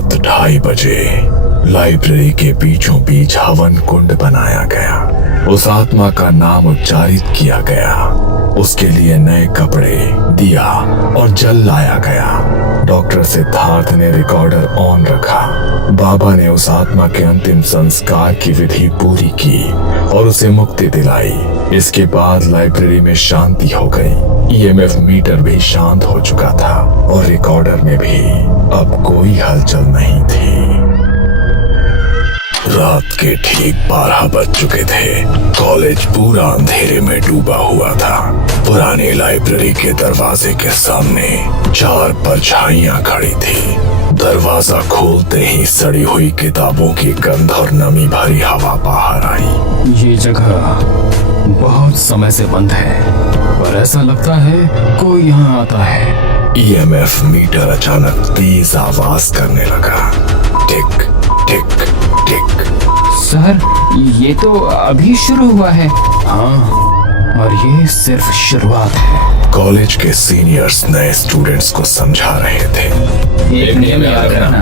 रात 2:30 बजे लाइब्रेरी के बीचों बीच हवन कुंड बनाया गया। उस आत्मा का नाम उच्चारित किया गया। उसके लिए नए कपड़े, दिया और जल लाया गया। डॉक्टर सिद्धार्थ ने रिकॉर्डर ऑन रखा। बाबा ने उस आत्मा के अंतिम संस्कार की विधि पूरी की और उसे मुक्ति दिलाई। इसके बाद लाइब्रेरी में शांति हो गई। ईएमएफ मीटर भी शांत हो चुका था और रिकॉर्डर में भी अब कोई हलचल नहीं थी। रात के ठीक 12 बज चुके थे। कॉलेज पूरा अंधेरे में डूबा हुआ था। पुरानी लाइब्रेरी के दरवाजे के सामने 4 परछाइयां खड़ी थी। दरवाजा खोलते ही सड़ी हुई किताबों की गंध और नमी भरी हवा बाहर आई। ये जगह बहुत समय से बंद है, पर ऐसा लगता है कोई यहाँ आता है। ईएमएफ मीटर अचानक तेज आवाज करने लगा। टिक टिक टिक। सर, ये तो अभी शुरू हुआ है। हाँ, और ये सिर्फ शुरुआत है। कॉलेज के सीनियर्स नए स्टूडेंट्स को समझा रहे थे। एक नियम याद रखना,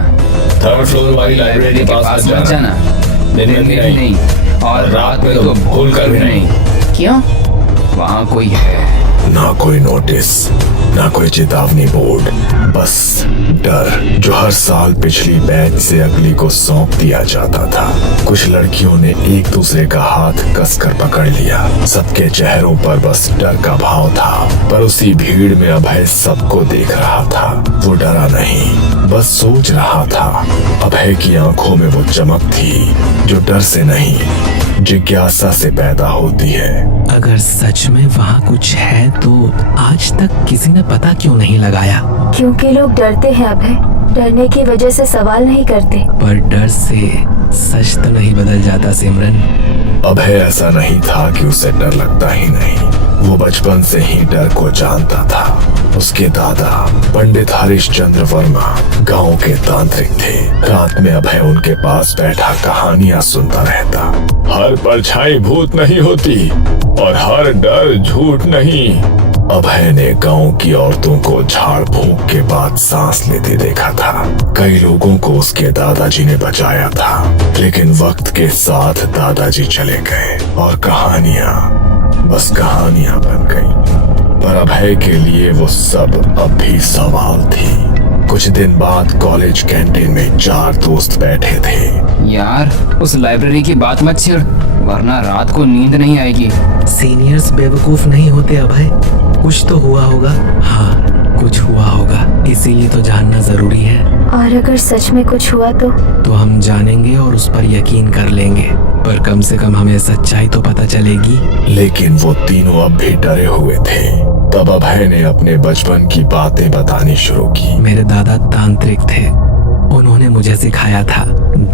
3rd फ्लोर वाली लाइब्रेरी के पास मत जाना। दिन में भी नहीं और रात में तो भूल कर भी नहीं। क्यों? वहाँ कोई है। ना कोई नोटिस, ना कोई चेतावनी बोर्ड, बस डर जो हर साल पिछली बैच से अगली को सौंप दिया जाता था। कुछ लड़कियों ने एक दूसरे का हाथ कसकर पकड़ लिया। सबके चेहरों पर बस डर का भाव था, पर उसी भीड़ में अभय सबको देख रहा था। वो डरा नहीं, बस सोच रहा था। अभय की आंखों में वो चमक थी जो डर से नहीं, जिज्ञासा से पैदा होती है। अगर सच में वहाँ कुछ है तो आज तक किसी ने पता क्यों नहीं लगाया? क्योंकि लोग डरते हैं अभय, डरने की वजह से सवाल नहीं करते। पर डर से सच तो नहीं बदल जाता सिमरन। अभय ऐसा नहीं था कि उसे डर लगता ही नहीं, वो बचपन से ही डर को जानता था। उसके दादा पंडित हरिश्चंद्र वर्मा गांव के तांत्रिक थे। रात में अभय उनके पास बैठा कहानियां सुनता रहता। हर परछाई भूत नहीं होती और हर डर झूठ नहीं। अभय ने गांव की औरतों को झाड़ फूंक के बाद सांस लेते देखा था। कई लोगों को उसके दादाजी ने बचाया था, लेकिन वक्त के साथ दादाजी चले गए और कहानियां बस कहानियां बन गईं। पर अभय के लिए वो सब अब भी सवाल थी। कुछ दिन बाद कॉलेज कैंटीन में 4 दोस्त बैठे थे। यार, उस लाइब्रेरी की बात मत छेड़, वरना रात को नींद नहीं आएगी। सीनियर्स बेवकूफ नहीं होते अभय। कुछ तो हुआ होगा। हाँ, कुछ हुआ होगा, इसीलिए तो जानना जरूरी है। और अगर सच में कुछ हुआ तो हम जानेंगे और उस पर यकीन कर लेंगे, पर कम से कम हमें सच्चाई तो पता चलेगी। लेकिन वो तीनों अब भी डरे हुए थे। तब अभय ने अपने बचपन की बातें बतानी शुरू की। मेरे दादा तांत्रिक थे। उन्होंने मुझे सिखाया था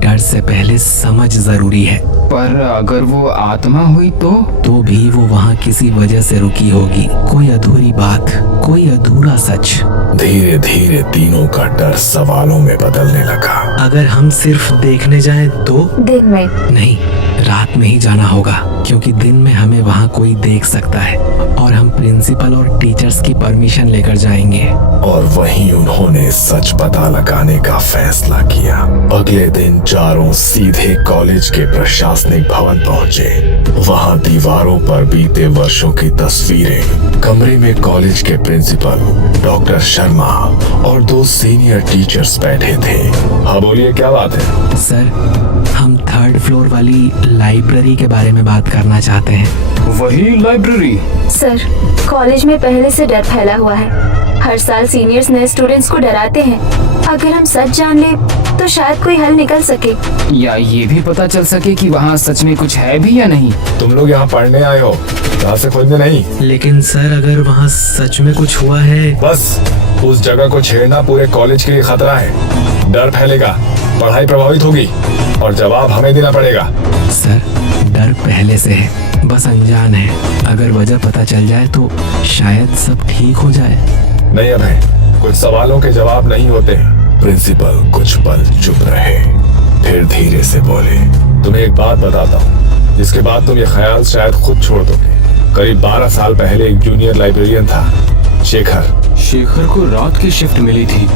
डर से पहले समझ जरूरी है। पर अगर वो आत्मा हुई तो भी वो वहाँ किसी वजह से रुकी होगी। कोई अधूरी बात, कोई अधूरा सच। धीरे धीरे तीनों का डर सवालों में बदलने लगा। अगर हम सिर्फ देखने जाएं तो? दिन में नहीं, रात में ही जाना होगा, क्योंकि दिन में हमें वहाँ कोई देख सकता है और हम प्रिंसिपल और टीचर्स की परमिशन लेकर जाएंगे। और वहीं उन्होंने सच पता लगाने का फैसला किया। अगले दिन चारों सीधे कॉलेज के प्रशासनिक भवन पहुंचे। वहां दीवारों पर बीते वर्षों की तस्वीरें, कमरे में कॉलेज के प्रिंसिपल डॉक्टर शर्मा और 2 सीनियर टीचर्स बैठे थे। हाँ बोलिए, क्या बात है? सर, हम 3rd फ्लोर वाली लाइब्रेरी के बारे में बात करना चाहते हैं। वही लाइब्रेरी? सर, कॉलेज में पहले से डर फैला हुआ है। हर साल सीनियर्स नए स्टूडेंट्स को डराते हैं। अगर हम सच जान ले तो शायद कोई हल निकल सके, या ये भी पता चल सके कि वहाँ सच में कुछ है भी या नहीं। तुम लोग यहाँ पढ़ने आए हो, यहाँ से खोजने नहीं। लेकिन सर, अगर वहाँ सच में कुछ हुआ है? बस उस जगह को छेड़ना पूरे कॉलेज के लिए खतरा है। डर फैलेगा, पढ़ाई प्रभावित होगी और जवाब हमें देना पड़ेगा। सर, डर पहले से है, बस अनजान है। अगर वजह पता चल जाए तो शायद सब ठीक हो जाए। नहीं अभय, कुछ सवालों के जवाब नहीं होते। प्रिंसिपल कुछ पल चुप रहे, फिर धीरे से बोले, तुम्हें एक बात बताता हूँ, जिसके बाद तुम ये ख्याल शायद खुद छोड़ दोगे। करीब 12 साल पहले एक जूनियर लाइब्रेरियन था शेखर। शेखर को रात की शिफ्ट मिली थी।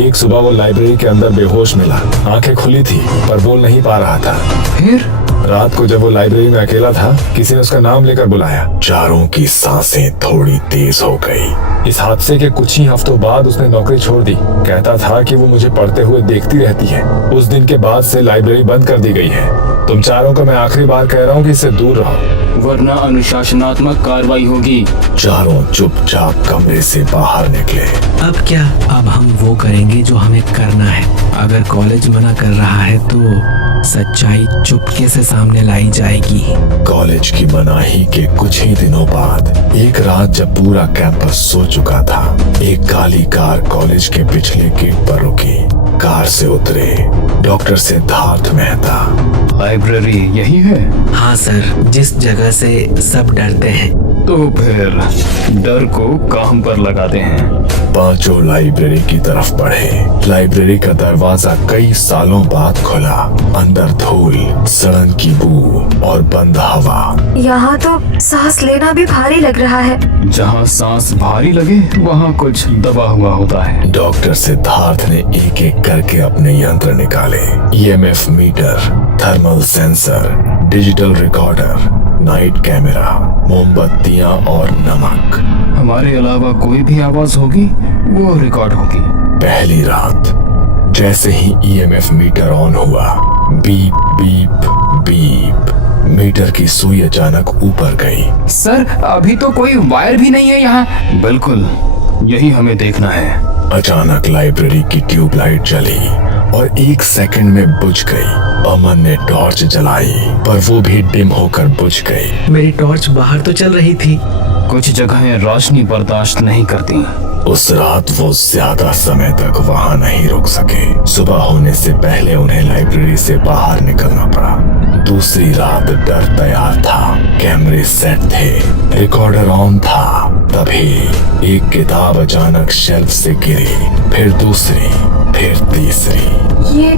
एक सुबह वो लाइब्रेरी के अंदर बेहोश मिला, आंखें खुली थी पर बोल नहीं पा रहा था। फिर रात को जब वो लाइब्रेरी में अकेला था, किसी ने उसका नाम लेकर बुलाया। चारों की सांसें थोड़ी तेज हो गई। इस हादसे के कुछ ही हफ्तों बाद उसने नौकरी छोड़ दी। कहता था कि वो मुझे पढ़ते हुए देखती रहती है। उस दिन के बाद से लाइब्रेरी बंद कर दी गई है। तुम चारों को मैं आखिरी बार कह रहा हूँ कि इससे दूर रहो, वरना अनुशासनात्मक कार्रवाई होगी। चारों चुपचाप कमरे से बाहर निकले। अब क्या? अब हम वो करेंगे जो हमें करना है। अगर कॉलेज मना कर रहा है तो सच्चाई चुपके से सामने लाई जाएगी। कॉलेज की मनाही के कुछ ही दिनों बाद एक रात जब पूरा कैंपस सो चुका था, एक काली कार कॉलेज के पिछले गेट पर रुकी। कार से उतरे डॉक्टर सिद्धार्थ मेहता। लाइब्रेरी यही है? हाँ सर, जिस जगह से सब डरते हैं। तो फिर डर को काम पर लगाते हैं। पांचों लाइब्रेरी की तरफ बढ़े। लाइब्रेरी का दरवाजा कई सालों बाद खुला। अंदर धूल, सड़न की बू और बंद हवा। यहाँ तो सांस लेना भी भारी लग रहा है। जहाँ सांस भारी लगे वहाँ कुछ दबा हुआ होता है। डॉक्टर सिद्धार्थ ने एक एक करके अपने यंत्र निकाले। EMF meter, thermal sensor, digital recorder, night camera, मोमबत्तियां और नमक। हमारे अलावा कोई भी आवाज होगी वो रिकॉर्ड होगी। पहली रात जैसे ही EMF मीटर ऑन हुआ, बीप बीप बीप, मीटर की सुई अचानक ऊपर गई। सर, अभी तो कोई वायर भी नहीं है यहाँ। बिल्कुल, यही हमें देखना है। अचानक लाइब्रेरी की ट्यूबलाइट जली और 1 सेकंड में बुझ गई। अमन ने टॉर्च जलाई पर वो भी डिम होकर बुझ गई। मेरी टॉर्च बाहर तो चल रही थी। कुछ जगहें रोशनी बर्दाश्त नहीं करती। उस रात वो ज्यादा समय तक वहाँ नहीं रुक सके। सुबह होने से पहले उन्हें लाइब्रेरी से बाहर निकलना पड़ा। दूसरी रात डर तैयार था। कैमरे सेट थे, रिकॉर्डर ऑन था। तभी एक किताब अचानक शेल्फ से गिरी, फिर दूसरी, फिर तीसरी। ये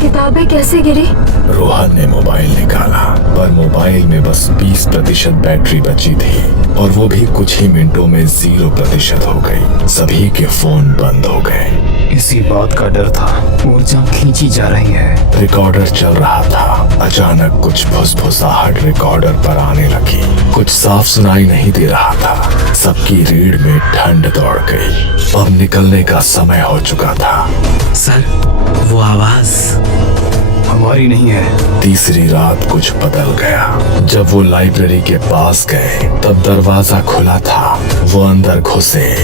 किताबें कैसे गिरी? रोहन ने मोबाइल निकाला पर मोबाइल में बस 20% बैटरी बची थी और वो भी कुछ ही मिनटों में 0% हो गई। सभी के फोन बंद हो गए। इसी बात का डर था, ऊर्जा खींची जा रही है। रिकॉर्डर चल रहा था। अचानक कुछ फुसफुसाहट रिकॉर्डर पर आने लगी। कुछ साफ सुनाई नहीं दे रहा था। सबकी रीढ़ में ठंड दौड़ गई। अब निकलने का समय हो चुका था। सर, वो आवाज हमारी नहीं है। तीसरी रात कुछ बदल गया। जब वो लाइब्रेरी के पास गए तब दरवाजा खुला था। वो अंदर घुसे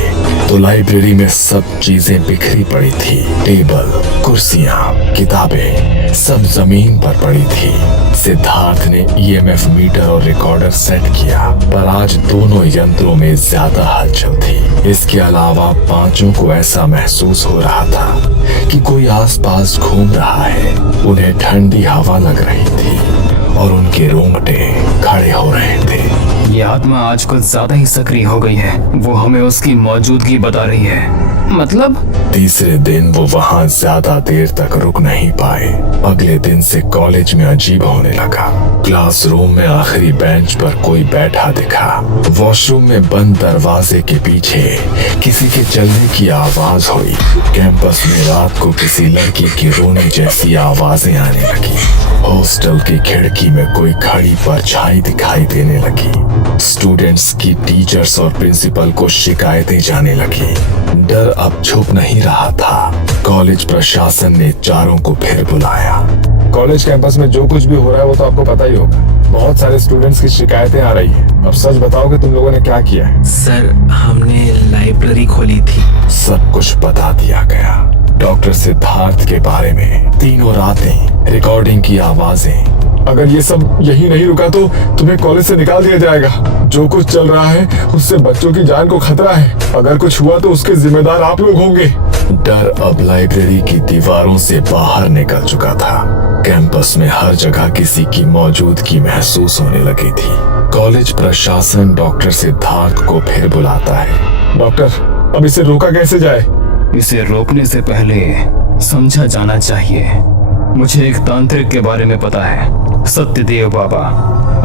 तो लाइब्रेरी में सब चीजें बिखरी पड़ी थी। टेबल, कुर्सियां, किताबें सब जमीन पर पड़ी थी। सिद्धार्थ ने EMF मीटर और रिकॉर्डर सेट किया पर आज दोनों यंत्रों में ज्यादा हलचल थी। इसके अलावा पांचों को ऐसा महसूस हो रहा था कि कोई आसपास घूम रहा है। उन्हें ठंडी हवा लग रही थी और उनके रोंगटे खड़े हो रहे थे। ये आत्मा आज कुछ ज्यादा ही सक्रिय हो गई है। वो हमें उसकी मौजूदगी बता रही है। मतलब? तीसरे दिन वो वहाँ ज्यादा देर तक रुक नहीं पाए। अगले दिन से कॉलेज में अजीब होने लगा। क्लासरूम में आखिरी बेंच पर कोई बैठा दिखा। वॉशरूम में बंद दरवाजे के पीछे किसी के चलने की आवाज हुई। कैंपस में रात को किसी लड़की की रोने जैसी आवाजें आने लगी। हॉस्टल की खिड़की में कोई खड़ी परछाई दिखाई देने लगी। स्टूडेंट्स की टीचर्स और प्रिंसिपल को शिकायतें जाने लगी। डर अब छुप नहीं रहा था। कॉलेज प्रशासन ने चारों को फिर बुलाया। कॉलेज कैंपस में जो कुछ भी हो रहा है वो तो आपको पता ही होगा। बहुत सारे स्टूडेंट्स की शिकायतें आ रही हैं। अब सच बताओ कि तुम लोगों ने क्या किया है। सर, हमने लाइब्रेरी खोली थी। सब कुछ बता दिया गया। डॉक्टर सिद्धार्थ के बारे में, तीनों रातें, रिकॉर्डिंग की आवाजें। अगर ये सब यही नहीं रुका तो तुम्हें कॉलेज से निकाल दिया जाएगा। जो कुछ चल रहा है उससे बच्चों की जान को खतरा है। अगर कुछ हुआ तो उसके जिम्मेदार आप लोग होंगे। डर अब लाइब्रेरी की दीवारों से बाहर निकल चुका था। कैंपस में हर जगह किसी की मौजूदगी महसूस होने लगी थी। कॉलेज प्रशासन डॉक्टर सिद्धार्थ को फिर बुलाता है। डॉक्टर, अब इसे रोका कैसे जाए? इसे रोकने से पहले समझा जाना चाहिए। मुझे एक तांत्रिक के बारे में पता है, सत्यदेव बाबा।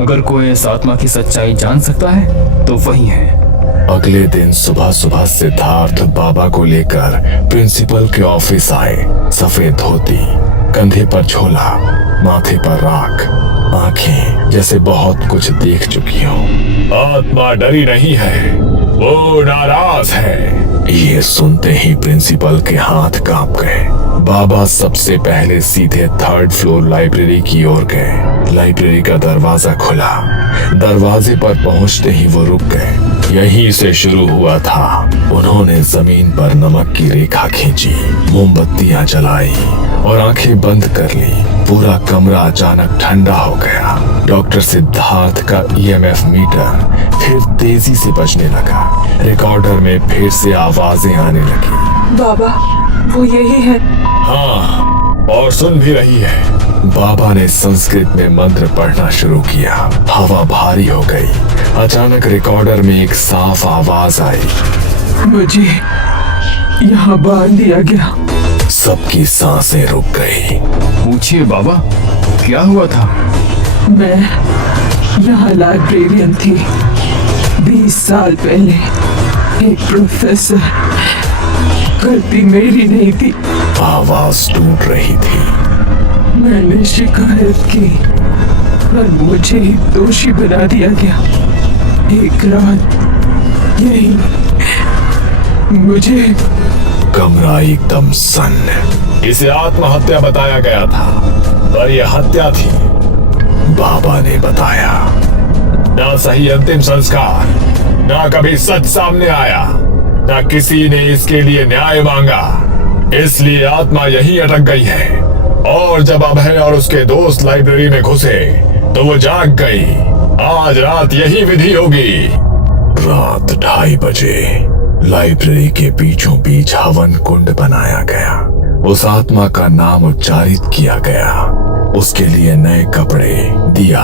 अगर कोई इस आत्मा की सच्चाई जान सकता है तो वही है। अगले दिन सुबह सुबह सिद्धार्थ बाबा को लेकर प्रिंसिपल के ऑफिस आए। सफेद धोती, कंधे पर झोला, माथे पर राख, आंखें जैसे बहुत कुछ देख चुकी हो। आत्मा डरी नहीं है, वो नाराज है। ये सुनते ही प्रिंसिपल के हाथ कांप गए। बाबा सबसे पहले सीधे 3rd फ्लोर लाइब्रेरी की ओर गए। लाइब्रेरी का दरवाजा खुला। दरवाजे पर पहुंचते ही वो रुक गए। यहीं से शुरू हुआ था। उन्होंने जमीन पर नमक की रेखा खींची, मोमबत्तियां जलाई और आंखें बंद कर ली। पूरा कमरा अचानक ठंडा हो गया। डॉक्टर सिद्धार्थ का EMF मीटर फिर तेजी से बजने लगा। रिकॉर्डर में फिर से आवाजें आने लगी। बाबा, वो यही है। हाँ, और सुन भी रही है। बाबा ने संस्कृत में मंत्र पढ़ना शुरू किया। हवा भारी हो गई। अचानक रिकॉर्डर में एक साफ आवाज आई। मुझे यहाँ बांध दिया गया। सबकी सांसें रुक गई। पूछिए बाबा, क्या हुआ था? मैं यहाँ लाइब्रेरियन थी। 20 साल पहले एक प्रोफेसर, गलती मेरी नहीं थी। आवाज टूट रही थी। मैंने शिकायत की पर मुझे ही दोषी बना दिया गया। एक रात यही मुझे कमरा एकदम सन्न। इसे आत्महत्या बताया गया था, पर यह हत्या थी। बाबा ने बताया। ना सही अंतिम संस्कार, ना कभी सच सामने आया, ना किसी ने इसके लिए न्याय मांगा। इसलिए आत्मा यहीं अटक गई है। और जब अभय और उसके दोस्त लाइब्रेरी में घुसे तो वो जाग गई। आज रात यही विधि होगी। रात 2:30 बजे लाइब्रेरी के बीचों बीच हवन कुंड बनाया गया। उस आत्मा का नाम उच्चारित किया गया। उसके लिए नए कपड़े, दिया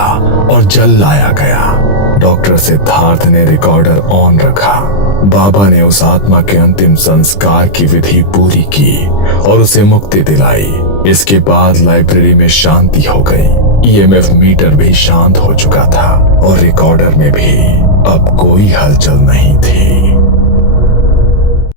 और जल लाया गया। डॉक्टर सिद्धार्थ ने रिकॉर्डर ऑन रखा। बाबा ने उस आत्मा के अंतिम संस्कार की विधि पूरी की और उसे मुक्ति दिलाई। इसके बाद लाइब्रेरी में शांति हो गई। EMF मीटर भी शांत हो चुका था और रिकॉर्डर में भी अब कोई हलचल नहीं थी।